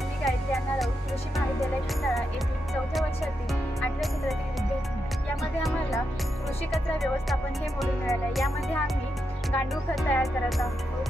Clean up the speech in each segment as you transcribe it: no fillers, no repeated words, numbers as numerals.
मी गायत्री अण्णा राऊत कृषी महाविद्यालय खंडाळा येथील 4थ्या वर्षातील 8व्या क्षेत्रातील विद्यार्थी. यामध्ये आम्हाला कृषी कचरा व्यवस्थापन हे मॉड्यूल मिळालं. यामध्ये आम्ही गांडूळ खत तयार करत आहोत.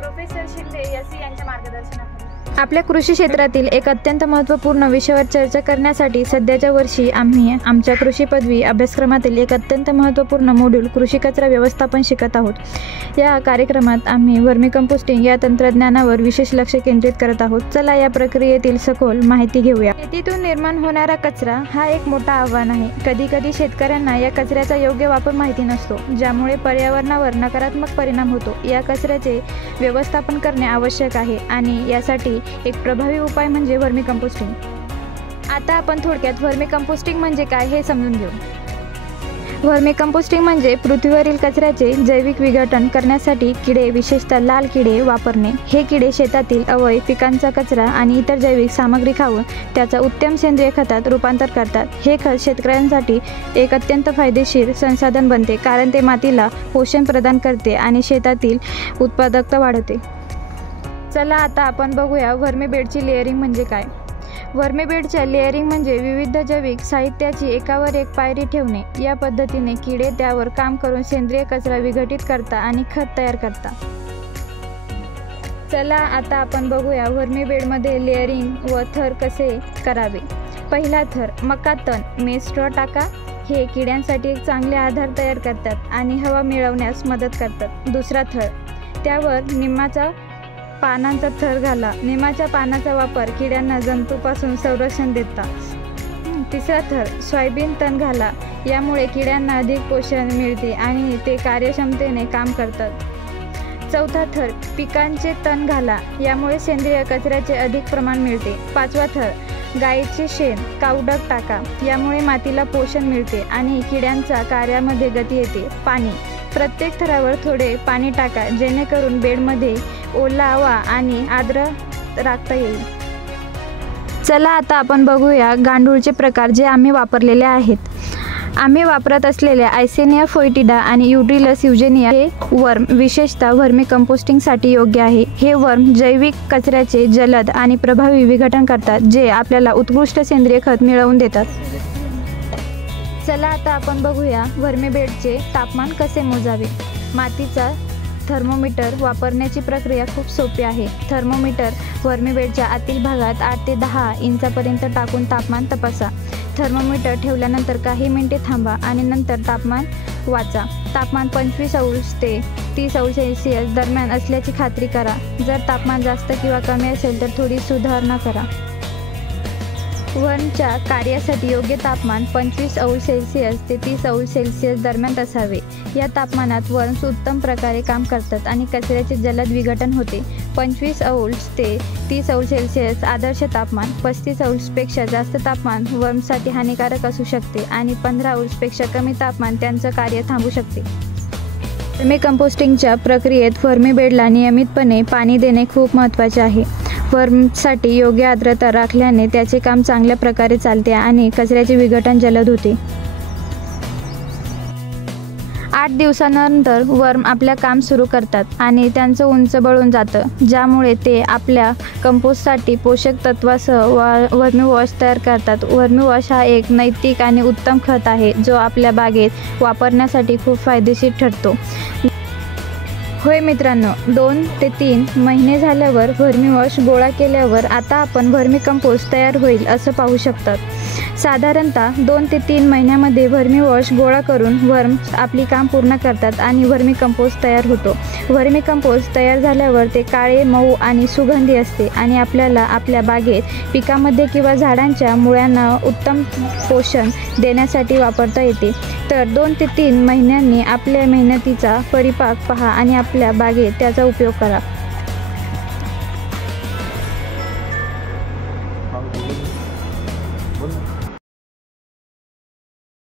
प्रोफेसर शिंदे यांच्या मार्गदर्शनाखाली. आपल्या कृषी क्षेत्रातील एक अत्यंत महत्त्वपूर्ण विषयावर चर्चा करण्यासाठी सध्याच्या वर्षी आम्ही आमच्या कृषी पदवी अभ्यासक्रमातील एक अत्यंत महत्त्वपूर्ण मॉड्यूल कृषी कचरा व्यवस्थापन शिकत आहोत. या कार्यक्रमात आम्ही वर्मी कंपोस्टिंग या तंत्रज्ञानावर विशेष लक्ष केंद्रित करत आहोत. चला या प्रक्रियेतील सखोल माहिती घेऊया. शेतीतून निर्माण होणारा कचरा हा एक मोठा आव्हान आहे. कधीकधी शेतकऱ्यांना या कचऱ्याचा योग्य वापर माहिती नसतो, ज्यामुळे पर्यावरणावर नकारात्मक परिणाम होतो. या कचऱ्याचे व्यवस्थापन करणे आवश्यक आहे आणि यासाठी एक प्रभावी उपाय म्हणजे वर्मी कंपोस्टिंग. आता आपण थोडक्यात वर्मी कंपोस्टिंग म्हणजे काय हे समजून घेऊ. वर्मी कंपोस्टिंग म्हणजे पृथ्वीवरील कचऱ्याचे जैविक विघटन करण्यासाठी किडे, विशेषतः लाल किडे वापरणे. हे किडे शेतातील अवयव, पिकांचा कचरा आणि इतर जैविक सामग्री खाऊन त्याचा उत्तम सेंद्रिय खतात रूपांतर करतात. हे खत शेतकऱ्यांसाठी एक अत्यंत फायदेशीर संसाधन बनते, कारण ते मातीला पोषण प्रदान करते आणि शेतातील उत्पादकता वाढवते. चला आता आपण बघूया वर्मीबेडची लेअरिंग म्हणजे काय. वर्मीबेडच्या लेअरिंग म्हणजे विविध जैविक साहित्याची एकावर एक पायरी ठेवणे. या पद्धतीने किडे त्यावर काम करून सेंद्रिय कचरा विघटित करतात आणि खत तयार करतात. चला आता आपण बघूया वर्मीबेडमध्ये लेअरिंग व थर कसे करावे. पहिला थर मका तण मेस्ट्रॉ टाका. हे किड्यांसाठी एक चांगले आधार तयार करतात आणि हवा मिळवण्यास मदत करतात. दुसरा थर त्यावर निंबाचा पानांचा थर घाला. निंबाच्या पानाचा वापर किड्यांना जंतूपासून संरक्षण देतात. तिसरा थर सोयाबीन तण घाला. यामुळे किड्यांना अधिक पोषण मिळते आणि ते कार्यक्षमतेने काम करतात. चौथा थर पिकांचे तण घाला. यामुळे सेंद्रिय कचऱ्याचे अधिक प्रमाण मिळते. पाचवा थर गाईचे शेण कावडग टाका. यामुळे मातीला पोषण मिळते आणि किड्यांच्या कार्यामध्ये गती येते. पाणी प्रत्येक थरावर थोडे पाणी टाका, जेणेकरून बेडमध्ये ओलावा आणि आर्द्र राखता येईल. चला आता आपण बघूया गांडूळचे प्रकार जे आम्ही वापरलेले आहेत. आम्ही वापरत असलेल्या आयसेनिया फोइटिडा आणि युड्रिलस युजेनिया हे वर्म विशेषतः वर्मी कंपोस्टिंगसाठी योग्य आहे. हे वर्म जैविक कचऱ्याचे जलद आणि प्रभावी विघटन करतात, जे आपल्याला उत्कृष्ट सेंद्रिय खत मिळवून देतात. चला आता आपण बघूया वर्मीबेडचे तापमान कसे मोजावे. मातीचा थर्मोमीटर वापरण्याची प्रक्रिया खूप सोपी आहे. थर्मोमीटर वर्मीबेडच्या आतील भागात 8 ते 10 इंचापर्यंत टाकून तापमान तपासा. थर्मोमीटर ठेवल्यानंतर काही मिनिटे थांबा आणि नंतर तापमान वाचा. तापमान 25 अंश ते 30 अंश सेल्सिअस दरम्यान असल्याची खात्री करा. जर तापमान जास्त किंवा कमी असेल तर थोडी सुधारणा करा. वर्मच्या कार्यासाठी योग्य तापमान 25 अंश सेल्सिअस ते 30 अंश सेल्सिअस दरम्यान असावे. या तापमानात वर्म्स उत्तम प्रकारे काम करतात आणि कचऱ्याचे जलद विघटन होते. 25 अंश ते 30 अंश सेल्सिअस आदर्श तापमान. 35 अंशपेक्षा जास्त तापमान वर्मसाठी हानिकारक असू शकते आणि 15 अंशपेक्षा कमी तापमान त्यांचं कार्य थांबवू शकते. वर्मी कंपोस्टिंगच्या प्रक्रियेत वर्मीबेडला नियमितपणे पाणी देणे खूप महत्त्वाचे आहे. वर्मसाठी योग्य आर्द्रता राखल्याने त्याचे काम चांगल्या प्रकारे चालते आणि कचऱ्याचे विघटन जलद होते. 8 दिवसानंतर वर्म आपल्या काम सुरू करतात आणि त्यांचं उंच बळून जातं, ज्यामुळे ते आपल्या कंपोस्टसाठी पोषक तत्वासह वर्मी वॉश तयार करतात. वर्मी वॉश हा एक नैतिक आणि उत्तम खत आहे, जो आपल्या बागेत वापरण्यासाठी खूप फायदेशीर ठरतो. होय मित्रांनो, 2 ते 3 महिने झाल्यावर वर्मी वॉश गोळा केल्यावर आता आपण वर्मी कंपोस्ट तयार होईल असं पाहू शकतात. साधारणतः 2 ते 3 महिन्यामध्ये वर्मी वॉश गोळा करून वर्म्स आपली काम पूर्ण करतात आणि वर्मी कंपोस्ट तयार होतो. वर्मी कंपोस्ट तयार झाल्यावर ते काळे, मऊ आणि सुगंधी असते आणि आपल्याला आपल्या बागेत पिकामध्ये किंवा झाडांच्या मुळ्यांना उत्तम पोषण देण्यासाठी वापरता येते. तर 2 ते 3 महिन्यांनी आपल्या मेहनतीचा परिपाक पहा आणि आपल्या बागेत त्याचा उपयोग करा.